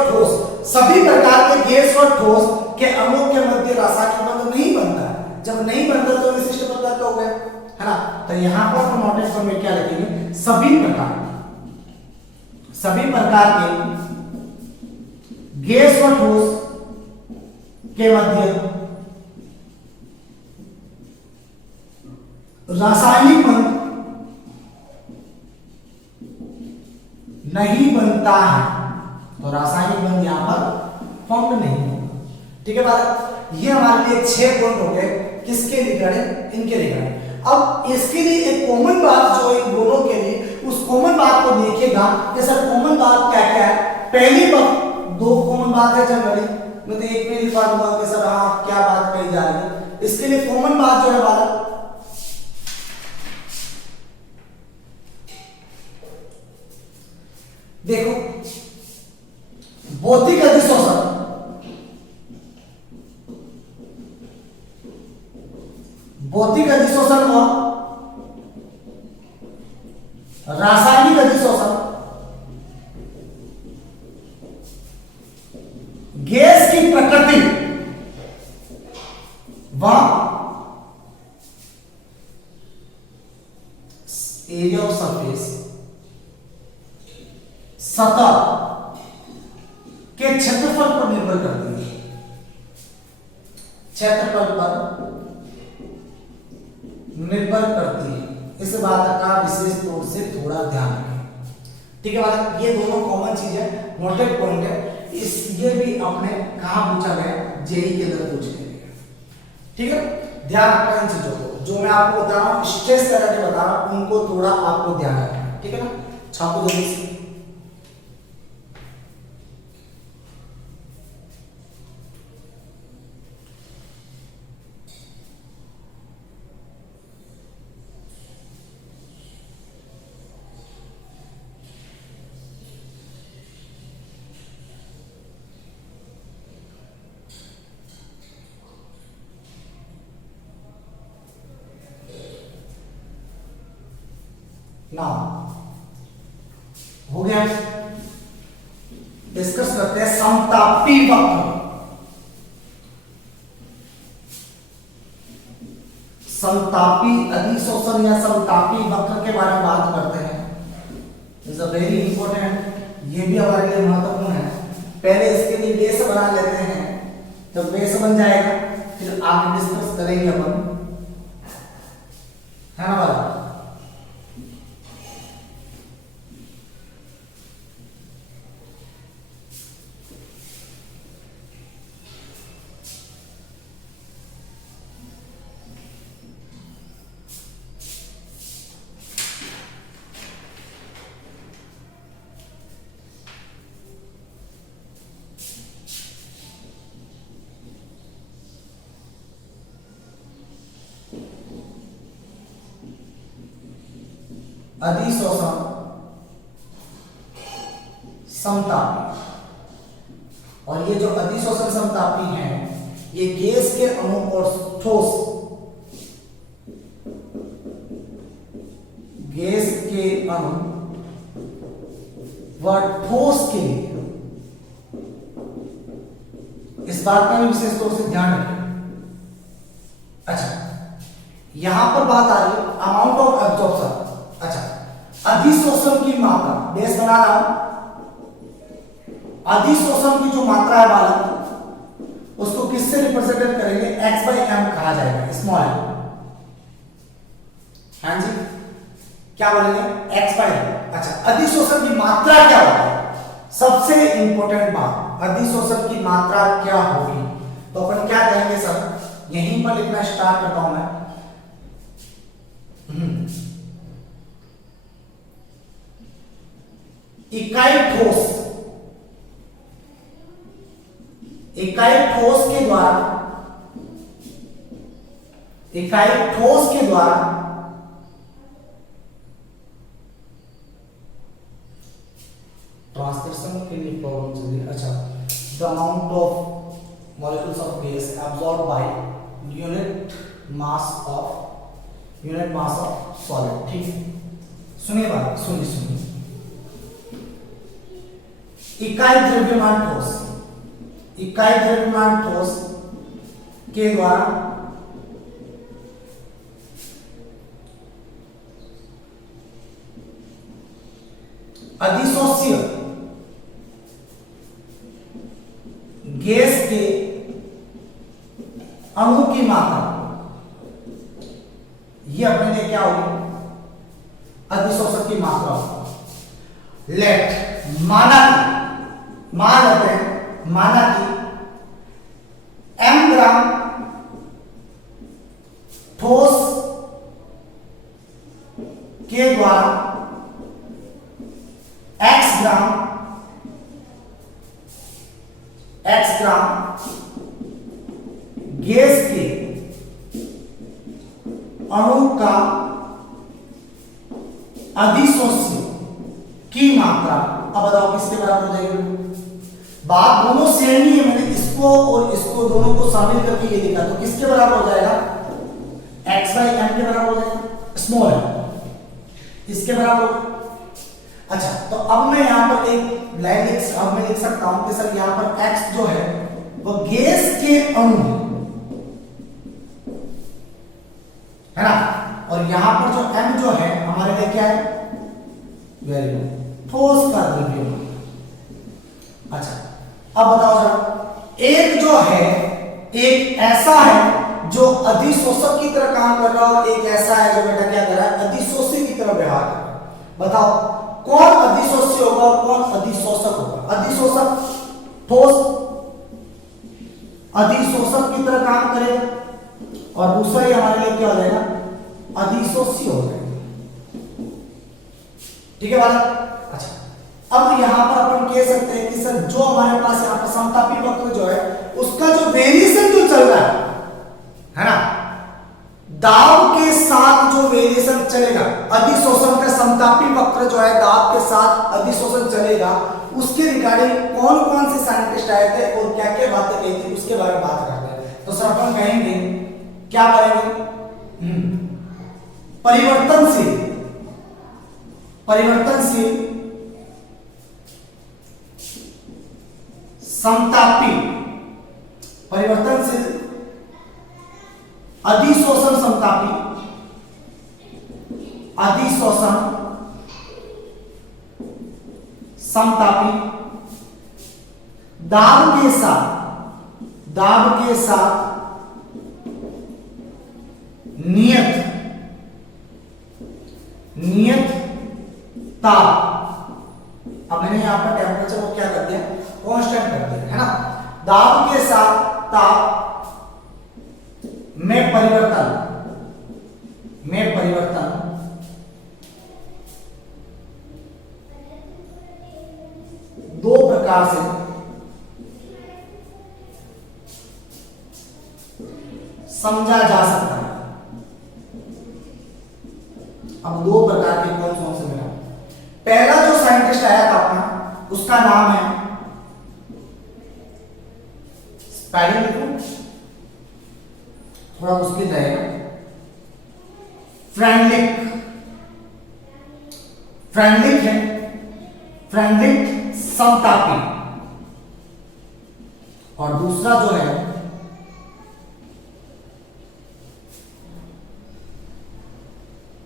ठोस के अणुओं के मध्य रासायनिक बंध नहीं बनता है। जब नहीं बनता तो विशिष्ट प्रकार का हो गया, है ना। तो यहां पर हम नोटिस फॉर्म में क्या लिखेंगे, सभी प्रकार के गैस और ठोस के मध्य रासायनिक बंध नहीं बनता है, तो रासायनिक बंध यहां पर फॉर्म नहीं होगा। ठीक है बात, ये हमारे लिए 6 पॉइंट हो गए, किसके रिगार्डिंग, इनके रिगार्डिंग। अब इसके लिए एक कॉमन बात जो इन दोनों के लिए, उस कॉमन बात को देखिएगा कि सर कॉमन बात क्या क्या है। पहली बात, दो कॉमन बात है जनरली, मैं तो एक में लिखा दूंगा कि सर हाँ क्या बात कही जा रही है। इसके लिए कॉमन बात जो है बालक, देखो भौतिक अधिशोषण, भौतिक अधिशोषण हुआ, रासायनिक अधिशोषण, गैस की प्रकृति व एरिया ऑफ सरफेस, सतह के क्षेत्रफल पर निर्भर करती है, क्षेत्रफल पर निर्भर करती है। इस बात का विशेष तौर से थोड़ा ध्यान रखें, ठीक है बात। ये दोनों कॉमन चीज है, नोटेड पॉइंट है। इस ये भी अपने कहां पूछा गया, जेई के अंदर पूछ गया, ठीक है। ध्यान रखना इन चीजों को, जो मैं आपको बता रहा हूं स्ट्रेस करा के बता रहा हूं, उनको थोड़ा आपको ध्यान रखना, ठीक है ना। छापो जल्दी से। ना हो गया, डिस्कस करते हैं समतापी वक्र। समतापी अधिशोषण या समतापी वक्र के बारे में बात करते हैं। इज अ वेरी इंपॉर्टेंट, ये भी हमारे लिए महत्वपूर्ण है। पहले इसके लिए बेस बना लेते हैं, जब बेस बन जाएगा फिर आगे डिस्कस करेंगे अपन, है ना बात। अधिशोषण, समतापी, और ये जो अधिशोषण समतापी हैं, ये गैस के अणु और ठोस, गैस के अणु व ठोस के लिए, इस बात का भी विशेष तौर से ध्यान रखें। अच्छा, यहां पर बात आ रही है अमाउंट ऑफ एब्जॉर्प्शन। अच्छा, अधिशोषण की मात्रा, बेस बना रहा हूं, अधिशोषण की जो मात्रा है बालक, उसको किससे रिप्रेजेंट करेंगे, x बाई एम कहा जाएगा, स्मॉल एम। हाँ जी, क्या बोलेंगे, x बाई एम। अच्छा, अधिशोषण की मात्रा क्या होगी, सबसे इंपॉर्टेंट बात, अधिशोषण की मात्रा क्या होगी। तो अपन क्या कहेंगे सर, यहीं पर लिखना स्टार्ट करता हूं मैं। इकाई ठोस, इकाई ठोस के द्वारा, इकाई ठोस के द्वारा ट्रांसलेशन के लिए प्रॉब्लम चल रही है। अच्छा, the amount of molecules of gas absorb by unit mass of solid. ठीक है, सुनिए बात, सुनिए। इकाई द्रव्यमान ठोस, इकाई द्रव्यमान ठोस के द्वारा अधिशोष्य गैस के अणु की मात्रा, ये अपने लिए क्या होगी, अधिशोषक की मात्रा होगी। लेट, मान लेते हैं, माना कि m ग्राम ठोस के द्वारा एक्स ग्राम गैस के अणु का अधिशोषण की मात्रा, अब बताओ किसके बराबर हो जाएगी? बात दोनों सेम ही है, मैंने इसको और इसको दोनों को शामिल करके ये लिखा, तो किसके बराबर हो जाएगा? x बाई एम के बराबर हो जाएगा, स्मॉल है, इसके बराबर। अच्छा, तो अब मैं यहां पर एक लाइन अब मैं लिख सकता हूं कि सर यहां पर x जो है वो गैस के अणु है ना, और यहां पर जो m जो है हमारे लिए क्या है? वेरी गुड, ठोस का द्रव्यमान। अच्छा, अब बताओ जरा, एक जो है, एक ऐसा है जो अधिशोषक की तरह काम कर रहा है और एक ऐसा है जो बेटा क्या कर रहा है? अधिशोषी की तरह व्यवहार कर रहा है। बताओ कौन अधिशोषी होगा और कौन अधिशोषक होगा? अधिशोषक ठोस अधिशोषक की तरह काम करेगा और दूसरा ही हमारे लिए क्या हो जाएगा? अधिशोषी हो जाएगा। ठीक है बात? अच्छा, अब यहां पर अपन कह सकते हैं कि सर जो हमारे पास यहां पर समतापी वक्र जो है उसका जो वेरिएशन जो चल रहा है ना, दाब के साथ जो वेरिएशन चलेगा, अधिशोषण का समतापी वक्र जो है दाब के साथ अधिशोषण चलेगा, उसके रिगार्डिंग कौन कौन से साइंटिस्ट आए थे और क्या क्या बातें कही थी उसके बारे में बात करते हैं। तो सर अपन कहेंगे क्या करेंगे? परिवर्तनशील समतापी परिवर्तनशील अधिशोषण समतापी दाब के साथ नियत ताप। अब मैंने यहां पर टेम्परेचर को क्या कर दिया? कांस्टेंट कर दिया, है ना। दाब के साथ ताप में परिवर्तन दो प्रकार से समझा जा सकता है। अब दो प्रकार के कौन से मिला? पहला जो साइंटिस्ट आया था अपना, उसका नाम है, स्पेलिंग लिखो थोड़ा मुश्किल रहेगा, फ्रेंडलिक समतापी, और दूसरा जो है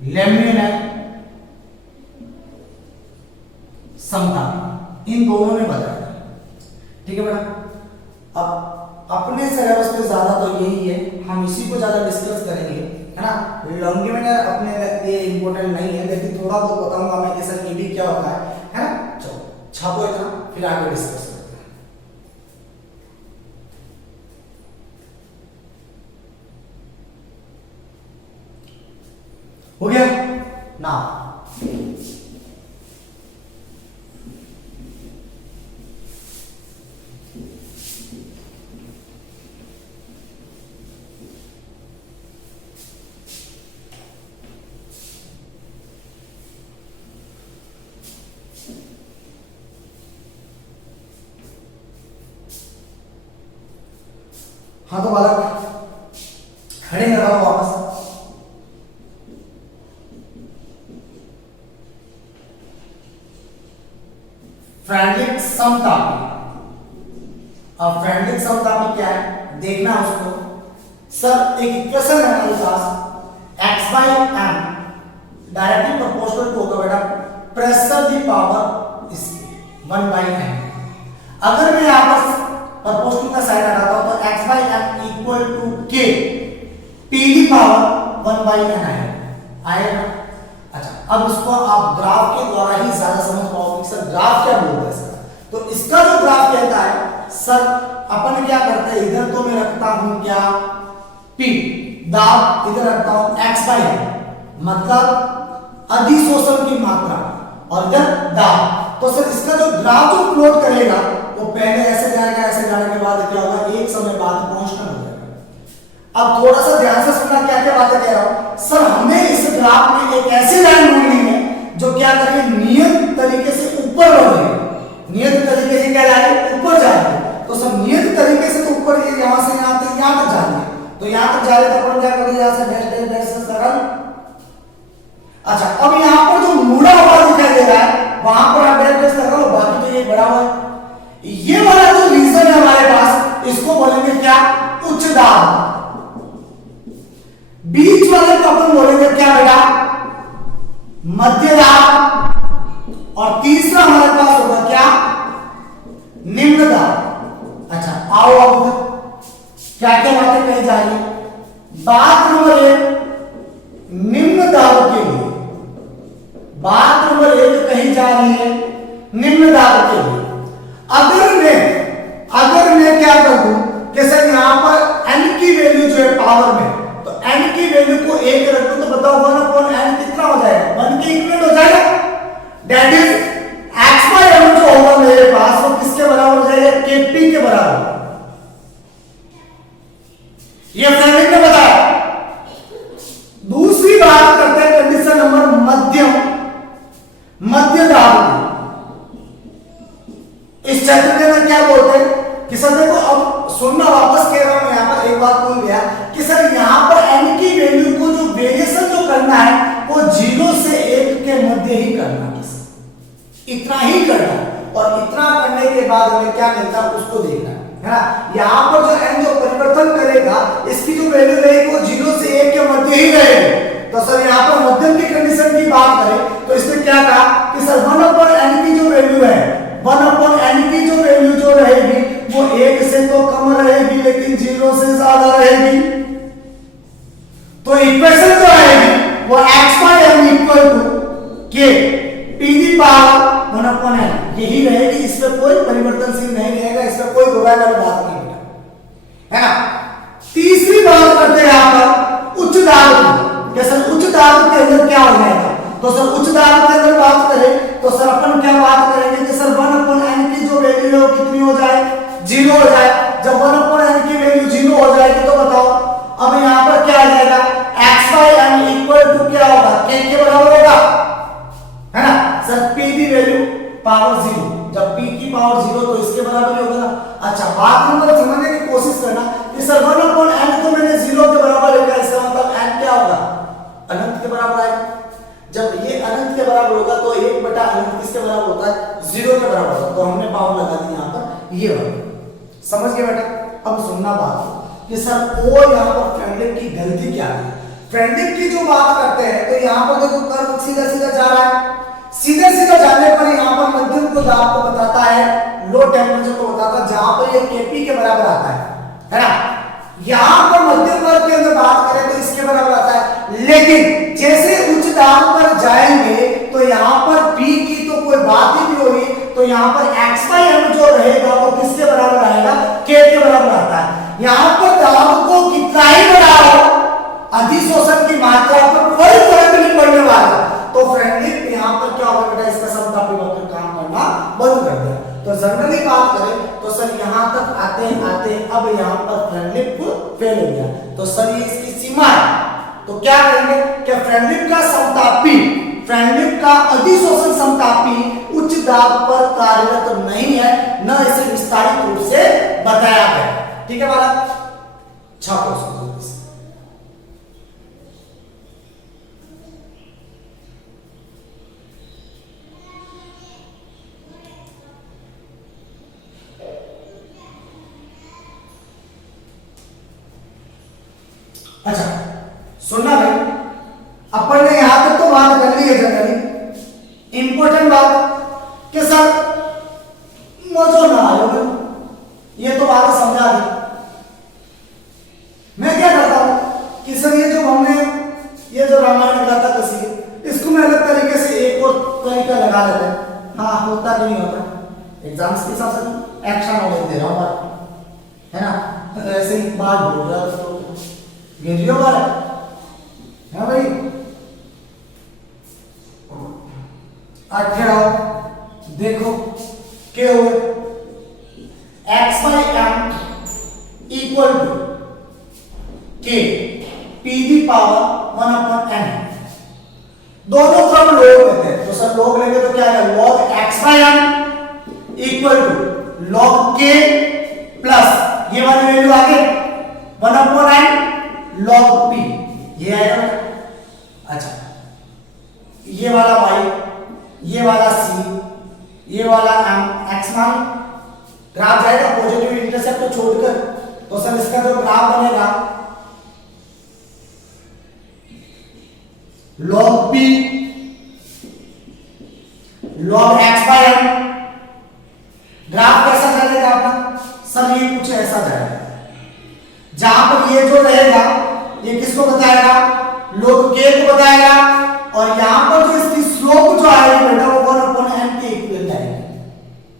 लेमिनेट समतापी। इन दोनों में बताया। ठीक है बेटा, अब अपने सिलेबस पे ज्यादा तो यही है, हम इसी को ज्यादा डिस्कस करेंगे, है ना। लॉन्गिविनर अपने लिए इंपॉर्टेंट नहीं है, लेकिन थोड़ा बहुत बताऊंगा मैं कि सर ये भी क्या होता है ना। चलो छापो इतना, फिर आगे डिस्कस करते हैं। हो गया ना? हाँ तो बालक खड़े न रहो वापस। फ्रेंडलिक समतापी, अब फ्रेंडलिक समतापी क्या है देखना उसको। सर एक इक्वेशन है हमारे पास, x by M directly proportional to होगा बेटा प्रेशर दी पावर इसकी 1 बाई एम। अगर मैं यहां पर प्रोपोर्शनल का साइन हटाता हूं तो x by M equal to k p the power 1 by n आएगा। अच्छा, अब इसको आप ग्राफ के द्वारा ही ज्यादा समझ पाओगे सर ग्राफ क्या बोलता है इसका। तो इसका जो ग्राफ कहता है सर, अपन क्या करते हैं, इधर तो मैं रखता हूं क्या p, दाब इधर रखता हूं x बाई एम, मतलब अधिशोषण की मात्रा, और इधर दाब तो सर इसका जो ग्राफ जो प्लॉट करेगा वो पहले ऐसे जाएगा, ऐसे जाने के बाद क्या होगा, एक समय बाद कांस्टेंट हो जाएगा। अब थोड़ा सा ध्यान से सुनना क्या क्या बातें कह रहा हूं सर। हमें इस ग्राफ में एक ऐसी लाइन ढूंढनी है जो क्या करेगी, नियत तरीके से ऊपर बढ़ेगी, नियत तरीके से क्या जाएगी, ऊपर जाएगी। तो सर नियत तरीके से तो ऊपर ये यहां से यहां तक जाएंगे, तो यहां तक जाए तो अपन क्या करेंगे, यहां से डैश डैश डैश से सरल। अच्छा अब यहां पर जो मुड़ा हुआ दिखाई दे रहा है वहां पर आप डैश डैश कर लो, बाकी तो ये बड़ा हुआ है। ये वाला जो रीजन है हमारे पास, इसको बोलेंगे क्या, उच्च दाब। बीच वाले को अपन बोलेंगे क्या बेटा, मध्य दाब। और तीसरा हमारे पास होगा क्या, निम्न दाब। अच्छा आओ अब क्या क्या बातें कही जा रही है। बात नंबर 1 निम्न दाब के लिए, बात नंबर 1 कही जा रही है निम्न दाब के लिए। अगर मैं क्या कर दूं कि सर यहां पर n की वैल्यू जो है पावर में, तो n की वैल्यू को 1 रख दूं तो बताओ 1/n कितना हो जाएगा, 1 के इक्वल हो जाएगा। That is x by m जो होगा मेरे पास वो किसके बराबर हो जाएगा, kp के बराबर। ये फ्रेंड ने बताया। दूसरी बात करते हैं कंडीशन नंबर मध्य दाब। इस चैप्टर के अंदर क्या बोलते हैं कि सर देखो, अब सुनना वापस कह रहा हूं, यहां पर एक बात भूल गया कि सर यहां पर n की वैल्यू को जो वेरिएशन जो करना है वो 0 से 1 के मध्य ही करना है, इतना ही करना है। और इतना करने के बाद हमें क्या मिलता है उसको देखना है ना। यहां पर जो n जो परिवर्तन करेगा इसकी जो वैल्यू रहेगी वो 0 से 1 के मध्य ही रहेगी। तो सर यहां पर मध्यम की कंडीशन की बात करें तो इसने क्या कहा कि सर 1/n की जो वैल्यू है, 1/n की जो वैल्यू जो रहेगी वो 1 से तो कम रहेगी लेकिन 0 से ज्यादा रहेगी। तो इक्वेशन जो आएगी वो x by m equal to k p the power 1/n यही रहेगी। इसमें कोई परिवर्तनशील नहीं रहेगा, इसमें कोई दोहराए वाली बात नहीं है ना। तीसरी बात करते हैं यहां पर उच्च दाब की। सर उच्च दाब के अंदर क्या हो जाएगा, तो सर उच्च दाब के अंदर बात करें तो सर अपन क्या बात करेंगे कि सर 1/n की जो वैल्यू है वो कितनी हो जाए, 0 हो जाए। जब 1/n की वैल्यू 0 हो जाएगी तो बताओ अब यहां पर क्या आ जाएगा, x by m equal to क्या होगा, k के बराबर होगा, है ना सर। p की वैल्यू पावर 0, जब p की पावर 0 तो इसके बराबर ही होगा ना। अच्छा बात नंबर समझने की कोशिश करना कि सर 1/n को मैंने 0 के बराबर लिखा, इसका मतलब n क्या होगा, अनंत के बराबर आएगा। जब ये अनंत के बराबर होगा तो 1/अनंत किसके बराबर होता है, 0 के बराबर होता है। तो हमने पावर लगा दी यहां पर, ये वाला समझ गए बेटा। अब सुनना बात कि सर और यहां पर फ्रेंडलिप की गलती क्या है। फ्रेंडलिप की जो बात करते हैं तो यहां पर देखो कर्व सीधा सीधा जा रहा है, सीधे सीधा जाने पर यहां पर मध्यम को दाब को बताता है, लो टेम्परेचर को बताता है, जहां पर ये kp के बराबर आता है ना। यहां पर मध्यम वर्ग के अंदर बात करें तो इसके बराबर आता है, लेकिन जैसे उच्च दाब पर जाएंगे तो यहां पर p की तो कोई बात ही नहीं होगी, तो यहां पर x बाय m जो रहेगा वो किसके बराबर आएगा, k के बराबर आता है। यहां पर दाब को कितना ही बढ़ाओ, अधिशोषण की मात्रा पर कोई फर्क नहीं पड़ने वाला। तो फ्रेंडलिप यहां पर क्या होगा बेटा, इसका समतापी वक्र काम करना बंद कर दिया। तो जनरली बात करें तो सर यहां तक आते आते अब यहां पर फ्रेंडलिप फेल हो गया, तो सर ये इसकी सीमा है। तो क्या करेंगे कि फ्रेंडलिप का समतापी, फ्रेंडलिप का अधिशोषण समतापी उच्च दाब पर कार्यरत नहीं है, न इसे विस्तारित रूप से बताया गया। ठीक है बालक, छापो। अच्छा सुनना भाई, अपन ने यहां तक तो बात कर ली है जनरली। इंपॉर्टेंट बात कि सर मौजो ना आयो, ये तो बात समझा दी। मैं क्या करता हूं कि सर ये जो हमने ये जो रामायण गाथा कसी है इसको मैं अलग तरीके से एक और तरीका लगा लेते हैं। हाँ होता नहीं होता, एग्जाम्स के हिसाब से एक्शन नॉलेज दे रहा हूं, है ना। तो ऐसे ही बात बोल रहा है वीडियो वाला है भाई। 18 देखो क्या हुए x by M equal to K P the power 1 upon n। दोनों तरफ log लेते हैं तो सर log लेंगे तो क्या आएगा log x by M equal to log k plus ये वाली वैल्यू आगे 1 अपॉन n log p ये आएगा। अच्छा ये वाला y ये वाला c ये वाला m x मान ग्राफ जाएगा पॉजिटिव इंटरसेप्ट को छोड़कर तो सर इसका जो ग्राफ बनेगा log p log x by m। Graph कैसा चलेगा अपना सर ये कुछ ऐसा जाएगा जहां पर ये जो रहेगा ये किसको बताएगा log k को बताएगा और यहां पर जो इसकी स्लोप जो आएगी बेटा वो 1 अपॉन n के इक्वल आएगी।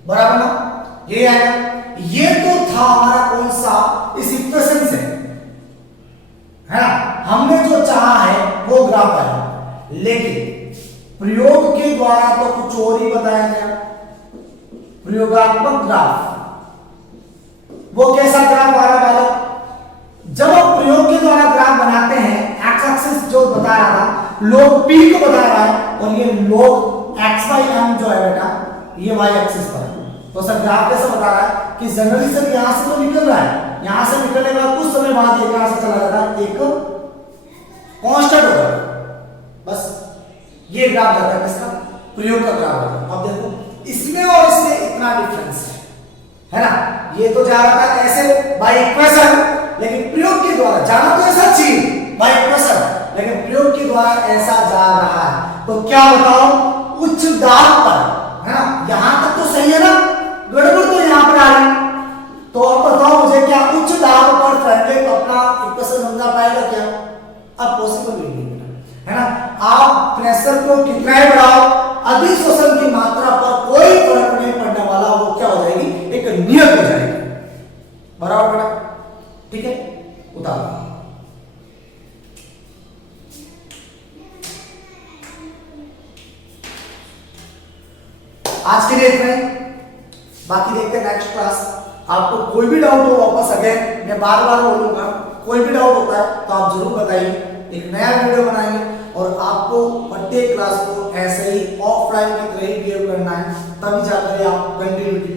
बराबर ना ये आएगा। ये तो था हमारा कौन सा इस इक्वेशन से है ना हमने जो चाहा है वो ग्राफ आया लेकिन प्रयोग के द्वारा तो कुछ और ही बताया गया। प्रयोगात्मक ग्राफ वो कैसा ग्राफ आ रहा है जब आप प्रयोग के द्वारा ग्राफ बनाते हैं एक्स एक्सिस जो बता रहा था log p को बता रहा है और ये log x बाई m जो है बेटा ये y एक्सिस पर है। तो सर ग्राफ कैसे बता रहा है कि जनरली सर यहां से तो निकल रहा है यहां से निकलने के बाद कुछ समय बाद ये कहां से चला जाता है एक कांस्टेंट होगा बस ये ग्राफ जाता है किसका प्रयोग का ग्राफ होता है। अब देखो इसमें और इसमें इतना डिफरेंस है ना ये तो जा रहा था ऐसे बाय इक्वेशन लेकिन प्रयोग के द्वारा जाना तो ऐसा चीज बाय इक्वेशन लेकिन प्रयोग के द्वारा ऐसा जा रहा है। तो क्या बताओ उच्च दाब पर है ना यहां तक तो सही है ना गड़बड़ तो यहां पर आ रही तो अब बताओ मुझे क्या उच्च दाब पर फ्रेंडली अपना इक्वेशन समझा पाएगा क्या अब पॉसिबल नहीं है ना। आप प्रेशर को कितना ही बढ़ाओ अधिशोषण की मात्रा पर कोई फर्क नहीं पड़ने वाला वो क्या हो जाएगी एक नियत हो जाएगी। बराबर बेटा ठीक है उतारो। आज के लिए इतना ही बाकी देखते हैं नेक्स्ट क्लास। आपको कोई भी डाउट हो वापस अगेन मैं बार बार बोलूंगा कोई भी डाउट होता है तो आप जरूर बताइए एक नया वीडियो बनाएंगे और आपको प्रत्येक क्लास को ऐसे ही ऑफलाइन की तरह ही बिहेव करना है तभी जाकर आप कंटिन्यूटी